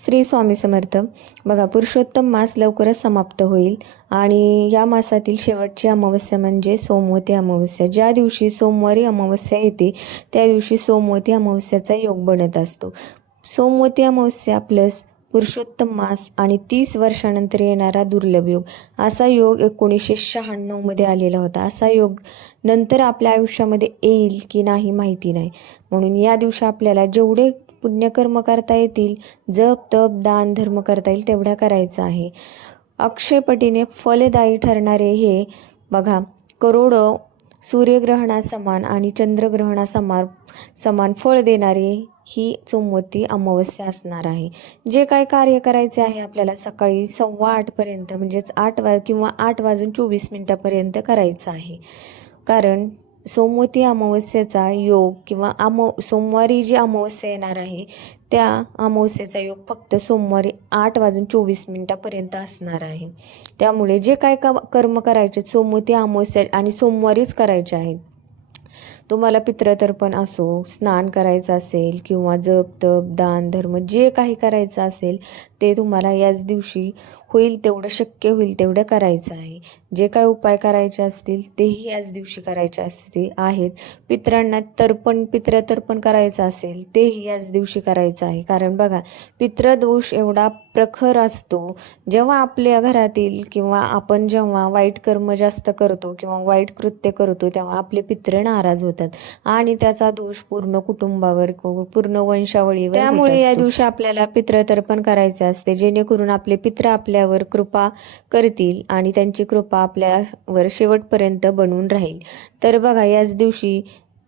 श्री स्वामी समर्थ. बघा, पुरुषोत्तम मास लवकरच समाप्त होईल आणि या मासातील शेवटची अमावस्या म्हणजे सोमवती अमावस्या. ज्या दिवशी सोमवारी अमावस्या येते त्या दिवशी सोमवती अमावस्याचा योग बनत असतो. सोमवती अमावस्या प्लस पुरुषोत्तम मास आणि 30 वर्षानंतर येणारा दुर्लभ योग, असा योग 1996 मध्ये आलेला होता. असा योग नंतर आपल्या आयुष्यामध्ये येईल की नाही माहिती नाही. म्हणून या दिवशी आपल्याला जेवढे पुण्यकर्म करता येतील, जप तप दान धर्म करता येईल तेवढा करायचा आहे. अक्षयपटीने फलदायी ठरणारे हे बघा, करोडो सूर्यग्रहणासमान आणि चंद्रग्रहणासमान फळ देणारे ही सोमवती अमावस्या असणार आहे. जे काय कार्य करायचे आहे आपल्याला सकाळी 8:15 पर्यंत, म्हणजेच 8 वाजून 24 मिनिटापर्यंत करायचं आहे. कारण सोमवती अमावस्येचा योग किंवा सोमवारी जी अमावस्या येणार आहे त्या अमावस्येचा योग फक्त सोमवारी 8 वाजून 24 मिनिटापर्यंत असणार आहे. त्यामुळे जे काय कर्म करायचे सोमवती अमावस्या आणि सोमवारीच करायचे आहेत. तुम्हाला पितृतर्पण असो, स्नान करायचं असेल किंवा जप तप दान धर्म जे काही करायचं असेल ते तुम्हाला याच दिवशी होईल तेवढं, शक्य होईल तेवढं करायचं आहे. जे काय उपाय करायचे असतील तेही याच दिवशी करायचे आहेत. पितरांना पितृतर्पण करायचं असेल तेही याच दिवशी करायचं आहे. कारण बघा, पितृदोष एवढा प्रखर असतो. जेव्हा आपल्या घरातील किंवा आपण जेव्हा वाईट कर्म जास्त करतो किंवा वाईट कृत्य करतो तेव्हा आपले पितृ नाराज होतात आणि त्याचा दोष पूर्ण कुटुंबावर, पूर्ण वंशावळीवर. त्यामुळे या दिवशी आपल्याला पितृतर्पण करायचे असते, जेणेकरून आपले पितृ आपल्यावर कृपा करतील आणि त्यांची कृपा आपल्यावर शेवटपर्यंत बनून राहील. तर बघा, याच दिवशी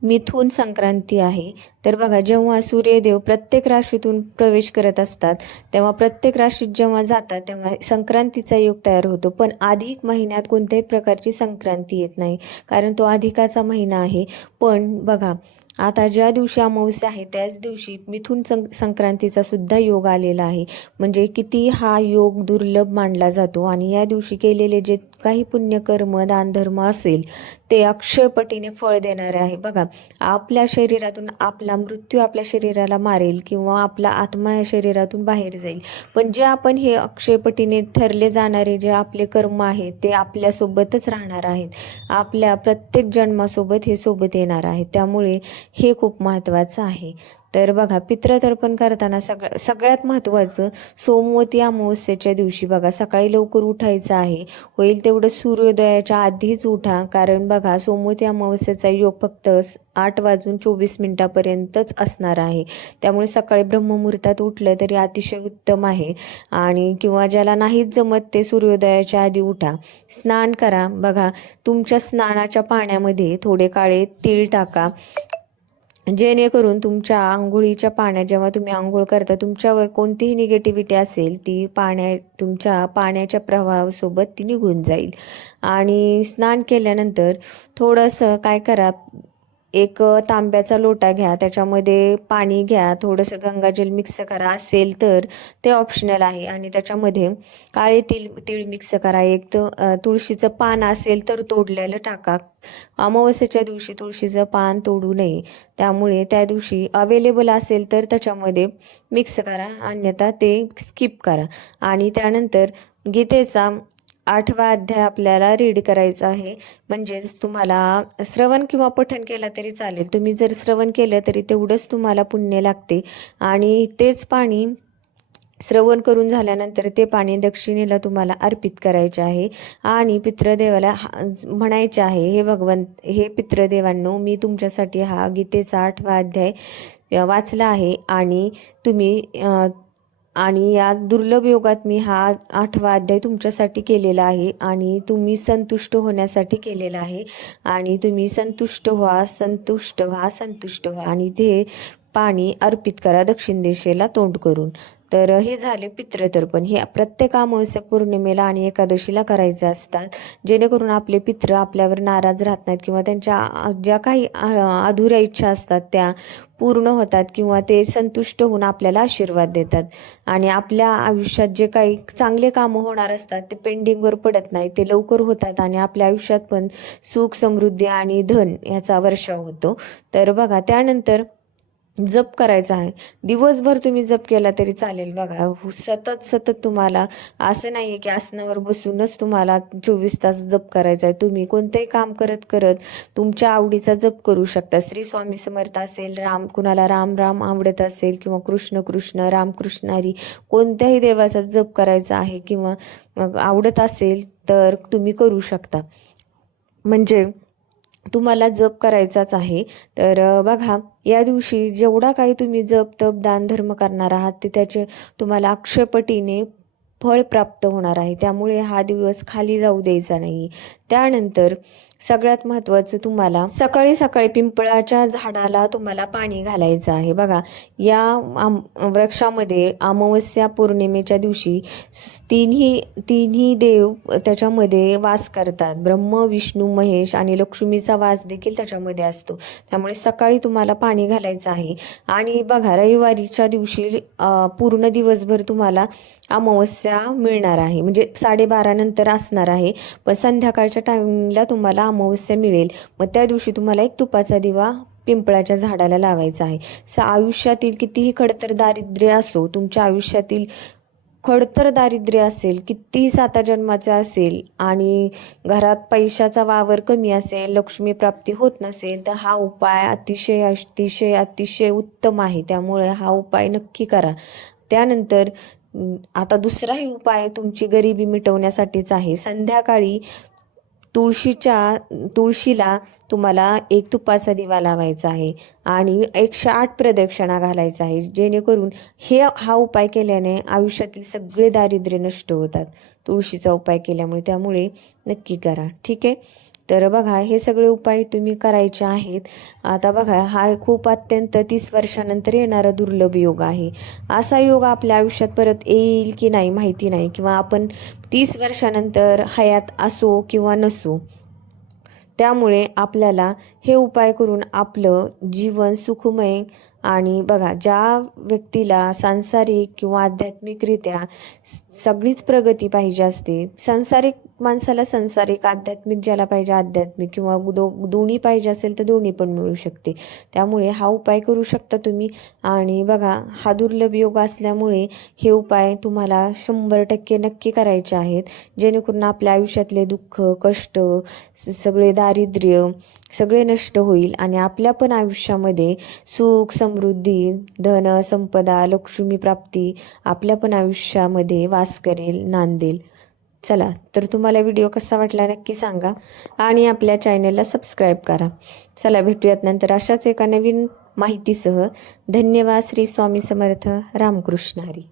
मिथुन संक्रांती आहे. तर बघा, जेव्हा सूर्यदेव प्रत्येक राशीतून प्रवेश करत असतात तेव्हा प्रत्येक राशीत जेव्हा जातात तेव्हा संक्रांतीचा योग तयार होतो. पण अधिक महिन्यात कोणत्याही प्रकारची संक्रांती येत नाही, कारण तो अधिकाचा महिना आहे. पण बघा, आता ज्या दिवशी अमावस्या आहे त्याच दिवशी मिथुन संक्रांतीचा सुद्धा योग आलेला आहे. म्हणजे किती हा योग दुर्लभ मानला जातो. आणि या दिवशी केलेले जे काही पुण्यकर्म दानधर्म असेल ते अक्षयपटीने फळ देणारे आहे. बघा, आपल्या शरीरातून आपला मृत्यू आपल्या शरीराला मारेल किंवा आपला आत्मा या शरीरातून बाहेर जाईल, पण जे आपण हे अक्षयपटीने ठरले जाणारे जे आपले कर्म आहेत ते आपल्यासोबतच राहणार आहेत. आपल्या प्रत्येक जन्मासोबत हे सोबत येणार आहे. त्यामुळे हे खूप महत्त्वाचं आहे. तर बघा, पितृतर्पण करताना सगळ्यात महत्त्वाचं सोमवती अमावस्येच्या दिवशी बघा सकाळी लवकर उठायचं आहे. होईल तेवढं सूर्योदयाच्या आधीच उठा. कारण बघा, सोमवती अमावस्येचा योग फक्त 8 वाजून 24 मिनिटापर्यंतच असणार आहे. त्यामुळे सकाळी ब्रह्ममुहूर्तात उठलं तरी अतिशय उत्तम आहे. आणि किंवा ज्याला नाहीच जमत ते सूर्योदयाच्या आधी उठा, स्नान करा. बघा, तुमच्या स्नानाच्या पाण्यामध्ये थोडे काळे तीळ टाका, जेणेकरून तुमच्या आंघोळीच्या पाण्यात जेव्हा तुम्ही आंघोळ करता तुमच्यावर कोणतीही निगेटिव्हिटी असेल ती तुमच्या पाण्याच्या प्रवाहासोबत ती निघून जाईल. आणि स्नान केल्यानंतर थोडंसं काय करा, एक तांब्याचा लोटा घ्या, त्याच्यामध्ये पाणी घ्या, थोडंसं गंगाजल मिक्स करा, असेल तर ते ऑप्शनल आहे. आणि त्याच्यामध्ये काळे तीळ मिक्स करा. एक तुळशीचं पान असेल तर तोडलेलं टाका. अमावस्येच्या दिवशी तुळशीचं पान तोडू नये, त्यामुळे त्या दिवशी अवेलेबल असेल तर त्याच्यामध्ये मिक्स करा, अन्यथा ते स्किप करा. आणि त्यानंतर गीतेचा 8वा अध्याय आपल्याला रीड करायचा आहे. म्हणजेच तुम्हाला श्रवण किंवा पठण केला तरी चालेल. तुम्ही जर श्रवण केलं तरी तेवढंच तुम्हाला पुण्य लागते. आणि तेच पाणी श्रवण करून झाल्यानंतर ते पाणी दक्षिणेला तुम्हाला अर्पित करायचे आहे. आणि पितृदेवाला म्हणायचे आहे, हे भगवंत, हे पितृदेवांनो, मी तुमच्यासाठी हा गीतेचा 8वा अध्याय वाचला आहे आणि या दुर्लभ योगात मी हा 8वा अध्याय तुमच्यासाठी केलेला आहे आणि तुम्ही संतुष्ट होण्यासाठी केलेला आहे. आणि तुम्ही संतुष्ट व्हा, संतुष्ट व्हा, संतुष्ट व्हा. आणि ते पाणी अर्पित करा दक्षिण दिशेला तोंड करून. तर हे झाले पितृतर्पण. हे प्रत्येक अमावस्या पौर्णिमेला आणि एकादशीला करायचे असतात, जेणेकरून आपले पितृ आपल्यावर नाराज राहत नाहीत किंवा त्यांच्या ज्या काही अधुऱ्या इच्छा असतात त्या पूर्ण होतात किंवा ते संतुष्ट होऊन आपल्याला आशीर्वाद देतात. आणि आपल्या आयुष्यात जे काही चांगले कामं होणार असतात ते पेंडिंगवर पडत नाही, ते लवकर होतात आणि आपल्या आयुष्यात पण सुख समृद्धी आणि धन याचा वर्षाव होतो. तर बघा, त्यानंतर जप करायचा आहे. दिवसभर तुम्ही जप केला तरी चालेल बघा. सतत सतत तुम्हाला असं नाही आहे की आसनावर बसूनच तुम्हाला 24 तास जप करायचा आहे. तुम्ही कोणतंही काम करत करत तुमच्या आवडीचा जप करू शकता. श्री स्वामी समर्थ असेल, कुणाला राम राम आवडत असेल किंवा कृष्ण कृष्ण राम कृष्ण हरी कोणत्याही देवाचा जप करायचा आहे किंवा आवडत असेल तर तुम्ही करू शकता. म्हणजे तुम्हाला जप करायचाच आहे. तर बघा, या दिवशी जेवढा काही तुम्ही जप तप दान धर्म करणार आहात ते त्याचे तुम्हाला अक्षयपटीने फळ प्राप्त होणार आहे. त्यामुळे हा दिवस खाली जाऊ द्यायचा नाही. त्यानंतर सगळ्यात महत्त्वाचं, तुम्हाला सकाळी सकाळी पिंपळाच्या झाडाला तुम्हाला पाणी घालायचं आहे. बघा, या वृक्षामध्ये अमावस्या पौर्णिमेच्या दिवशी तिन्ही देव त्याच्यामध्ये वास करतात. ब्रह्म, विष्णू, महेश आणि लक्ष्मीचा वास देखील त्याच्यामध्ये असतो. त्यामुळे सकाळी तुम्हाला पाणी घालायचं आहे. आणि बघा, रविवारीच्या दिवशी पूर्ण दिवसभर तुम्हाला अमावस्या मिळणार आहे. म्हणजे 12:30 नंतर असणार आहे, पण संध्याकाळच्या टायमिंगला तुम्हाला अमावस्या मिळेल. मग त्या दिवशी तुम्हाला एक तुपाचा दिवा पिंपळाच्या झाडाला लावायचा आहे. आयुष्यातील कितीही खडतर दारिद्र्य असो, तुमच्या आयुष्यातील खडतर दारिद्र्य असेल, कितीही साता जन्माचा असेल आणि घरात पैशाचा वावर कमी असेल, लक्ष्मी प्राप्ती होत नसेल, तर हा उपाय अतिशय अतिशय अतिशय उत्तम आहे. त्यामुळे हा उपाय नक्की करा. त्यानंतर आता दुसराही उपाय तुमची गरिबी मिटवण्यासाठीच आहे. संध्याकाळी तुळशीला तुम्हाला एक तुपाचा दिवा लावायचा आहे आणि 108 प्रदक्षिणा घालायचा आहे. जेणेकरून हा उपाय केल्याने आयुष्यातील सगळे दारिद्र्य नष्ट होतात, तुळशीचा उपाय केल्यामुळे. त्यामुळे नक्की करा, ठीक आहे. तर बघा, हे सगळे उपाय तुम्ही करायचे आहेत. आता बघा, हा खूप अत्यंत 30 वर्षानंतर येणारा दुर्लभ योग आहे. असा योग आपल्या आयुष्यात परत येईल की नाही माहिती नाही, किंवा आपण 30 वर्षानंतर हयात असो किंवा नसो. त्यामुळे आपल्याला हे उपाय करून आपलं जीवन सुखमय. आणि बघा, ज्या व्यक्तीला सांसारिक किंवा आध्यात्मिकरित्या सगळीच प्रगती पाहिजे असते, सांसारिक माणसाला सांसारिक, आध्यात्मिक ज्याला पाहिजे आध्यात्मिक, किंवा दोन्ही पाहिजे असेल तर दोन्ही पण मिळू शकते. त्यामुळे हा उपाय करू शकता तुम्ही. आणि बघा, हा दुर्लभ योग असल्यामुळे हे उपाय तुम्हाला 100% नक्की करायचे आहेत. जेणेकरून आपल्या आयुष्यातले दुःख, कष्ट, सगळे दारिद्र्य सगळे नष्ट होईल आणि आपल्या पण आयुष्यामध्ये सुख, समृद्धी, धन, संपदा, लक्ष्मी प्राप्ती आपल्या पण आयुष्यामध्ये वास करेल, नांदेल. चला, तर तुम्हाला व्हिडिओ कसा वाटला नक्की सांगा आणि आपल्या चॅनेलला सबस्क्राईब करा. चला, भेटूयात नंतर अशाच एका नवीन माहितीसह. धन्यवाद. श्री स्वामी समर्थ. रामकृष्ण हरी.